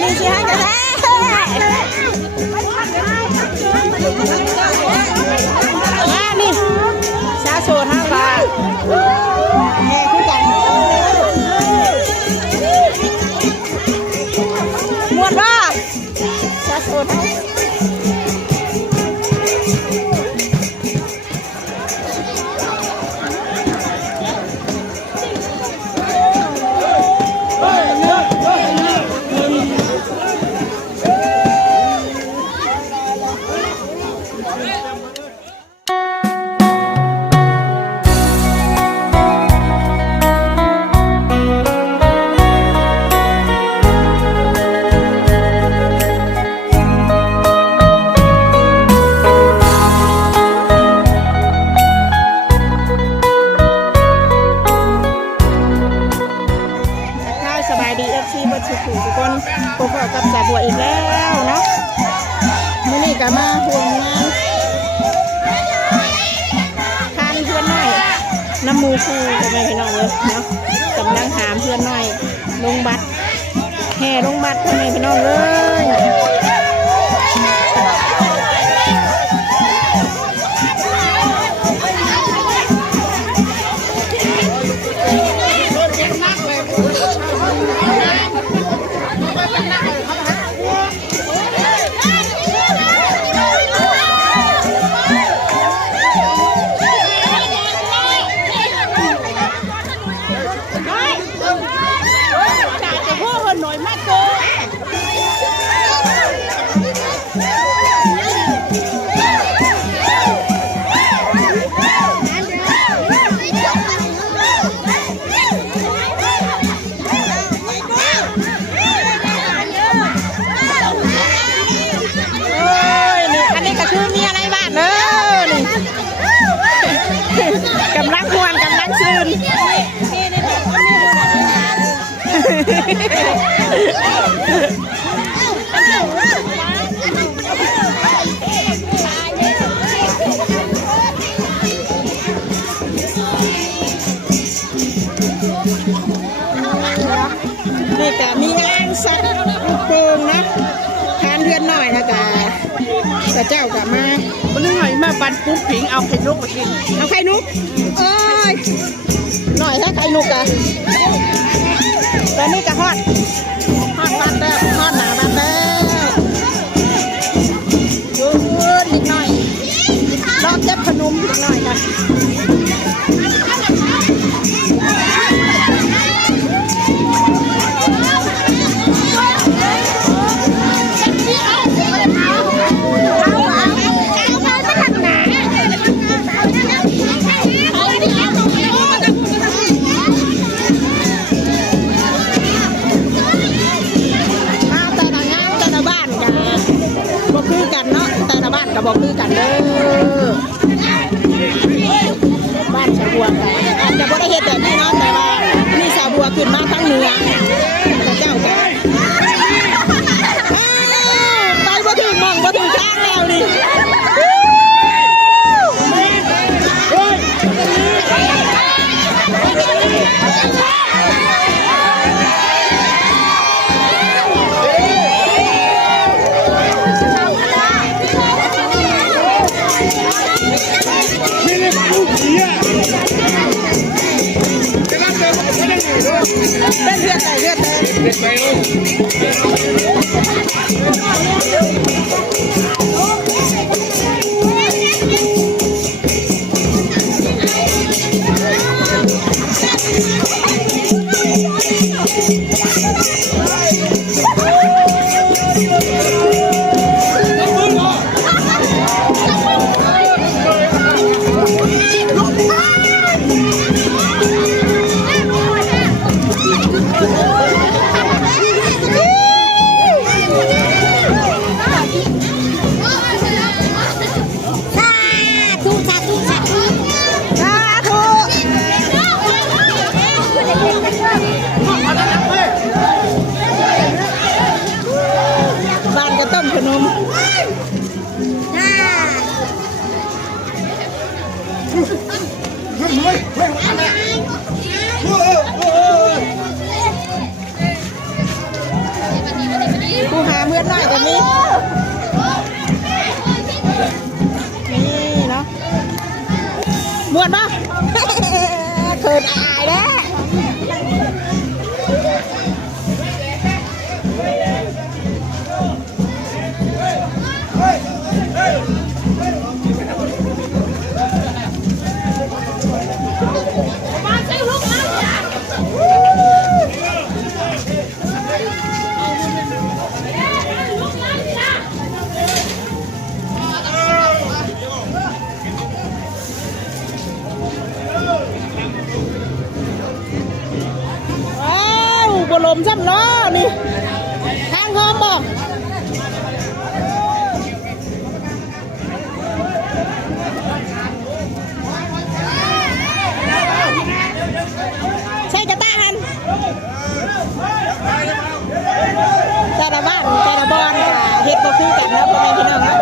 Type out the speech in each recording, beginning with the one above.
นี่สิให้กันแท้นี่ชาโซน5 บาทแม่คู่กันมวนว่าชาโซนทุกคนพบกับสาวบัวอีกแล้วเนาะมื้อนี้ก็มาห่วงงานทานเพื่อนหน่อยน้ำมูคูก็ไม่พี่น้องเลยเนาะกำลังหามเพื่อนหน่อยลงบัตรแห่ลงบัตรก็ไม่พี่น้องเลยกำลังควนกำลังชื่นนี่แต่มีงานสักโป่งนะทานเดือนหน่อยนะกะแต่เจ้ากะมาวันนี้หน่อยมาบันปุ๊บผิงเอาไข่นุกมากินเอาไข่นุกเอ้ยหน่อยถ้าไข่นุกอะตอนนี้กะฮอดบัตรแล้วฮอดหนาบัตรแล้วดูนิดหน่อยรอบเจ็บขนมนิดหน่อยกันก็บอกคือกันเด้อบ้านสาวบัวอาจจะบ่ได้เฮ็ดแบบนี้เนาะแต่ว่ามีสาวบัวขึ้นมาทั้งเหนือกับเจ้ากันไปบ่ถึงมองบ่ถึงทางแล้วนี่เป็นเลือดเลือด อนหน่อยแบบนี้นี่เนาะม่วนปะ เขินอายเด้บลมซ้ำเนาะนี่ทางหอมบอกใช่กระตาหันแต่ละบ้านแต่ละบอนเฮ็ดบ่คือกันนะพ่อแม่พี่น้องนะ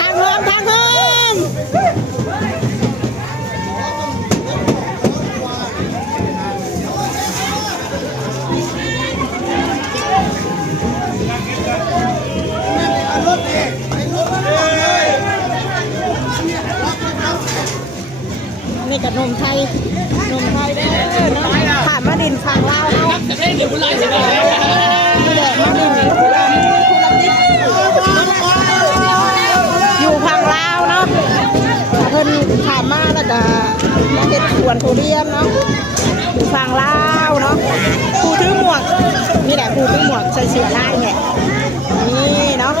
ทางเฮิมทางเฮิมนี่กับนมไทยเด้อเนาะผ่านมาดินฝั่งลาวเนาะนี่แหละมาดินอยู่ฝั่งลาวเนาะเพิ่นผ่านมาแล้วก็มาเฮ็ดสวนทุเรียนเนาะอยู่ฝั่งลาวเนาะผู้ถือหมวกนี่แหละผู้ถือหมวกใส่เสื้อลายเนี่ยนี่เนาะ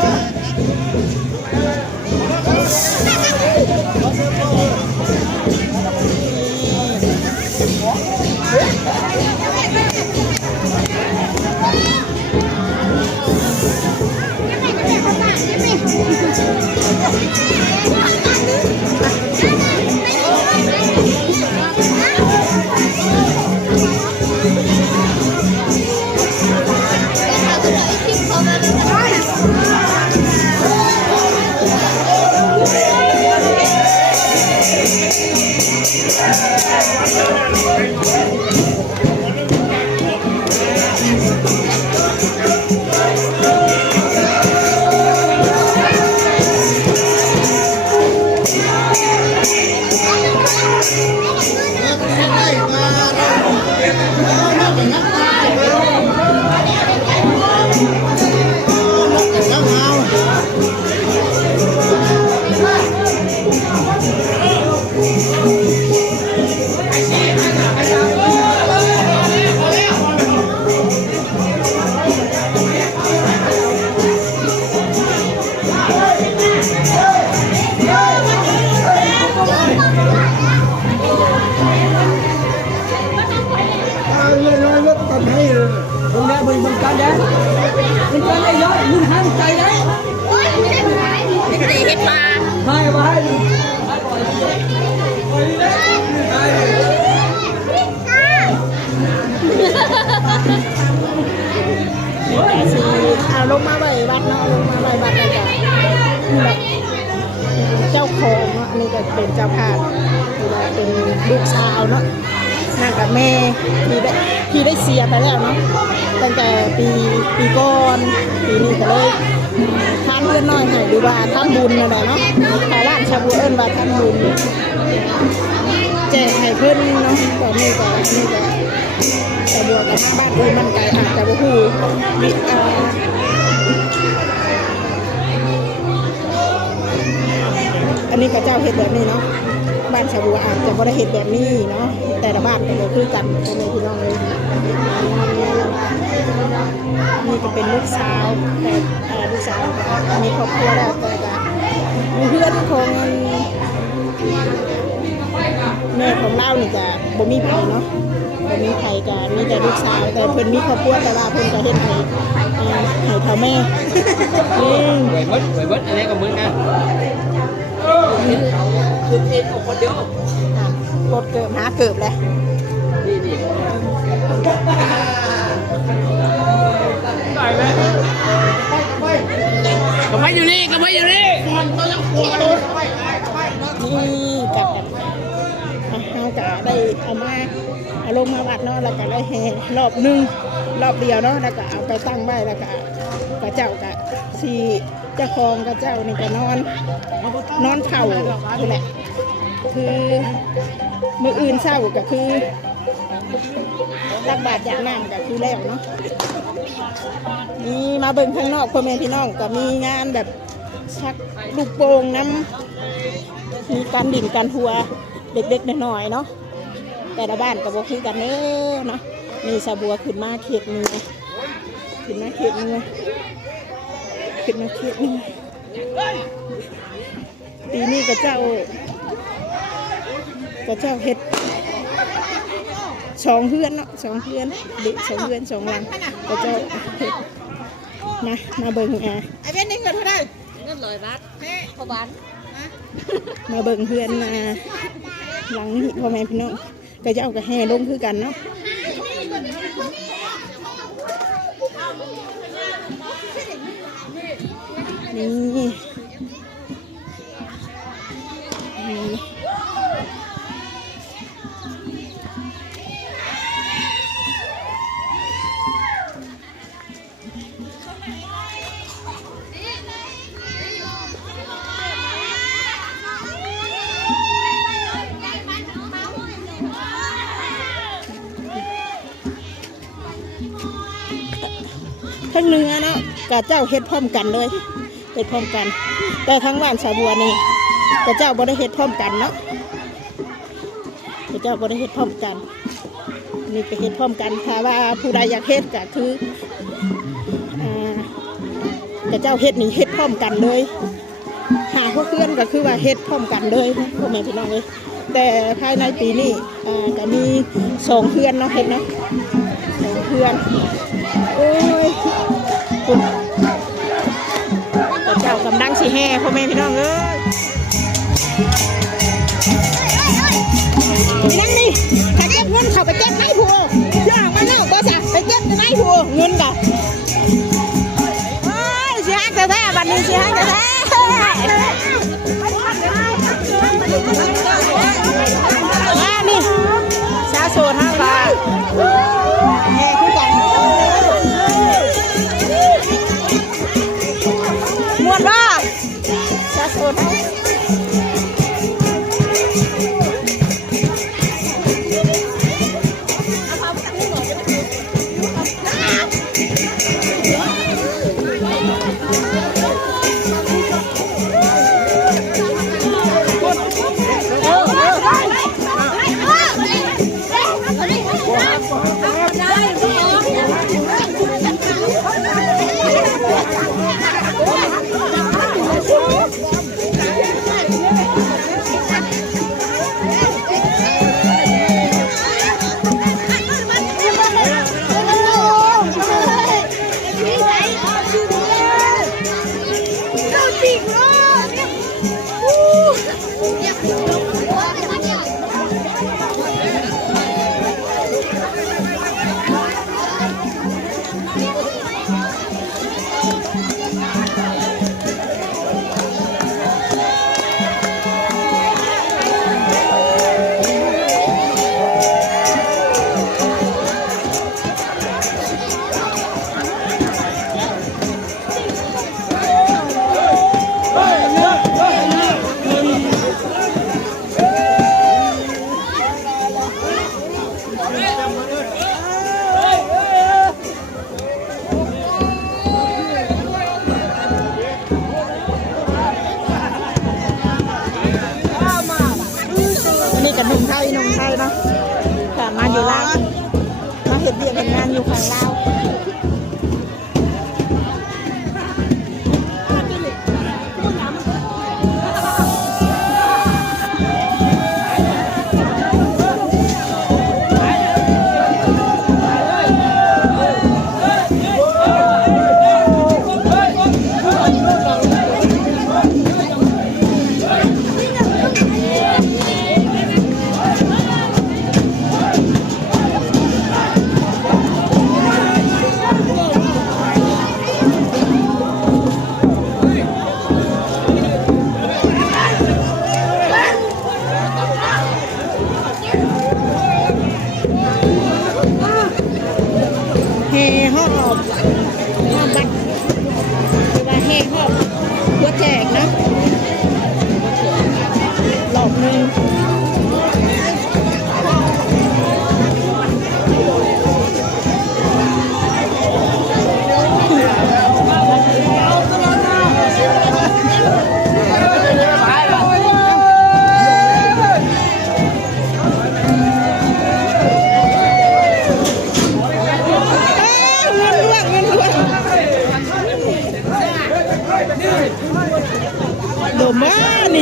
เอาลงมาใบวัดเนาะลงมาใบวัดอะไรกันนี่แหละเจ้าของเนาะอันนี้ก็เป็นเจ้าภาพเป็นลูกสาวเนาะนั่งกับแม่ที่ได้เสียไปแล้วเนาะตั้งแต่ปีก่อนปีนี้ก็เลยทานเพื่อนน้อยให้ดูว่าทำบุญอะไรเนาะชาวบ้านชาวบุญเอิ้นว่าทำบุญแจกให้เพื่อนเนาะตอนนี้ก็แต่บวกกับบ้านอื่นมันไกลอาจจะบ่ฮู้อันนี้ก็เจ้าเฮ็ดแบบนี้เนาะบ้านชาวบัวอาจจะบ่ได้เฮ็ดแบบนี้เนาะแต่ละบ้านก็บ่คือกันพ่อแม่พี่น้องเลยนี่ก็เป็นลูกสาวแต่ลูกสาวมีครอบครัวแล้วแต่ก็มีเพื่อนของแม่ของเรานี่ก็บ่มีไผเนาะบ่มีไผก็มีแต่ลูกสาวแต่เพิ่นมีครอบครัวแต่ว่าเพิ่นก็เฮ็ดให้เฒ่าแม่ไว้เบิดอะไรกับมึงนะคือเอ็นออกคนเดียว เกิบหาเกิบเลย นี่ได้ไหมก็ไม่อยู่นี่ก็ไม่อยู่นี่มันต้องยังกลัวเลย นี่กับเขาก็ได้เอาลงมาวัดเนาะแล้วก็ได้แห่รอบหนึ่งรอบเดียวเนาะแล้วก็เอาไปตั้งไว้แล้วก็กระเจ้าก็สีเจ้าของกระเจ้านี่ก็นอนเข่าคือแหละคือมืออื่นเศร้าก็คือตักบาตรอย่างนั่งก็คือแล้วเนาะนี่มาเบิ่งข้างนอกพ่อแม่พี่น้องก็มีงานแบบชักลูกโป่งน้ำมีการดิ่นการทัวเด็กๆหน่อยๆเนาะแต่ละบ้านก็บอกคือกันเนาะนี่สะบัวขึ้นมาเขตนึงขึ้นมาเขตนึงขึ้นมาเขตนึงปีนี้กระเจ้าเฮ็ด2เพื่อนเนาะ2เพื่อนเด็ก2เพื่อน2หลังกระเจ้าเฮ็ดมาเบิ่งไอ้เว้นนี่เงินเท่าไหร่เงิน100 บาทพอบาทมาเบิ่งเพื่อนหลังนี้พ่อแม่พี่น้องก็จะเอากระแห่ลงคือกันเนาะนี่ทั้งเนื้อเนาะกับเจ้าเฮ็ดพร้อมกันเลยเฮ็ดพร้อมกันแต่ทั้งบ้านสาบัวนี่กับเจ้าบ่ได้เฮ็ดพร้อมกันเนาะกับเจ้าบ่ได้เฮ็ดพร้อมกันนี่ก็เฮ็ดพร้อมกันถ้าว่าผู้ใดอยากเฮ็ดก็คือกับเจ้าเฮ็ดนี่เฮ็ดพร้อมกันเลยหาพวกเพื่อนก็คือว่าเฮ็ดพร้อมกันเลยพวกแม่พี่น้องเลยแต่ภายในปีนี้ก็มี2เพื่อนเนาะเฮ็ดเนาะ2เพื่อนโอ้ยคุณเจ้ากำลังสีแห่พ่อแม่พี่น้องเอ้ยนั่งนี่ถ้าเก็บเงินเขาไปเก็บไม่ผัวย่างมาเนาะก็จะไปเก็บไม่ผัวเงินกันโอ้ยเสียแท้ๆบัดนี้เสียแท้ๆนี่ชาโซนห้าบาทแห่คู่กันมวนว่าชาโซนกับหนุ่มไทยเนาะแต่มาอยู่ลาวมาเห็นเดียเป็นงานอยู่ฝั่งลาว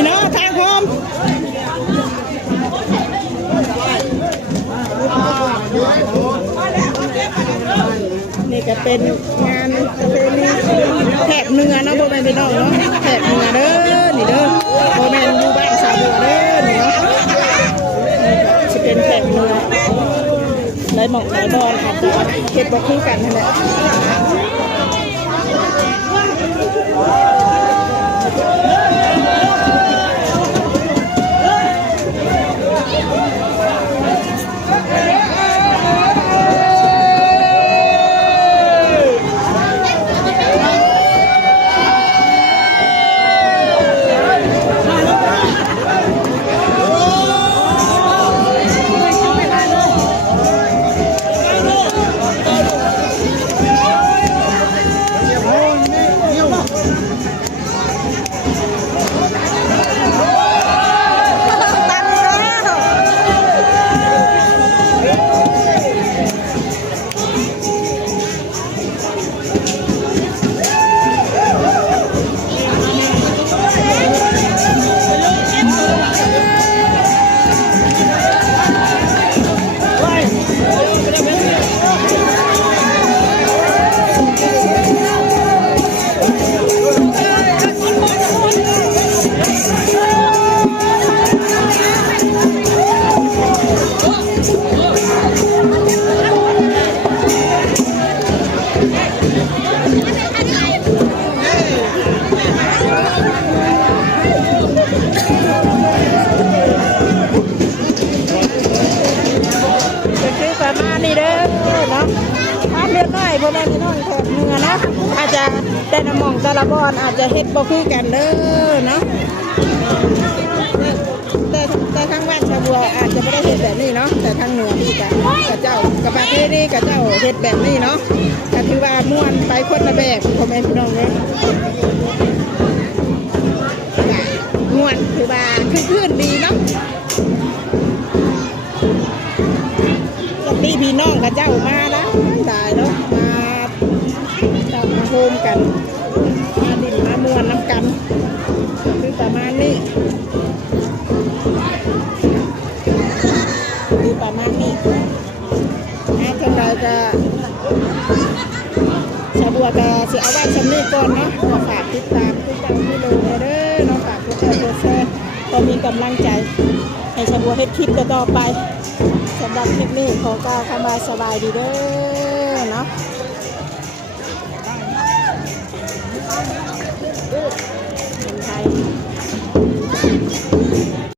เนาะทางโฮมนี่ก็เป็นงานประเพณีแถบเหนือเนาะโบแมนพี่น้องเนาะแถบเหนือเด้อนี่เด้อโบแมนอยู่บ้านสาวบัวเด้อนี่เนาะนี่ก็จะเป็นแถบเหนือได้หมอกได้บอลอาจจะเฮ็ดบ่คือกันนั่นแหละพ่อแม่พี่น้องแถบเหนือนะอาจจะแต่ละหม่องแต่ละบอนอาจจะเฮ็ดบ่คือกันเด้อเนาะแต่ทางบ้านชาวบัวอาจจะไม่ได้เฮ็ดแบบนี้เนาะแต่ทางเหนือนี่กับเจ้ากับประเทศนี้กับเจ้าเฮ็ดแบบนี้เนาะก็ถือว่าม่วนไปคนละแบบพ่อแม่พี่น้องเด้อม่วนถือว่าคืนดีเนาะพี่น้องกับเจ้ามาแล้วตายแล้วมาจับมาโฮมกันมาดินมามวนน้ำกันคือประมาณนี้คือประมาณนี้นะจังใดก็ชาวบัวก็สิเอาไว้ชำนี้ก่อนเนาะฝากติดตามทุกอย่างที่ลงเด้อเนาะฝากทุกคนแชร์ก็มีกำลังใจให้ชาวบัวเฮ็ดคลิปต่อไปสำหรับคลิปนี้ขอกล่าวคำว่าสบายดีเด้อเนาะ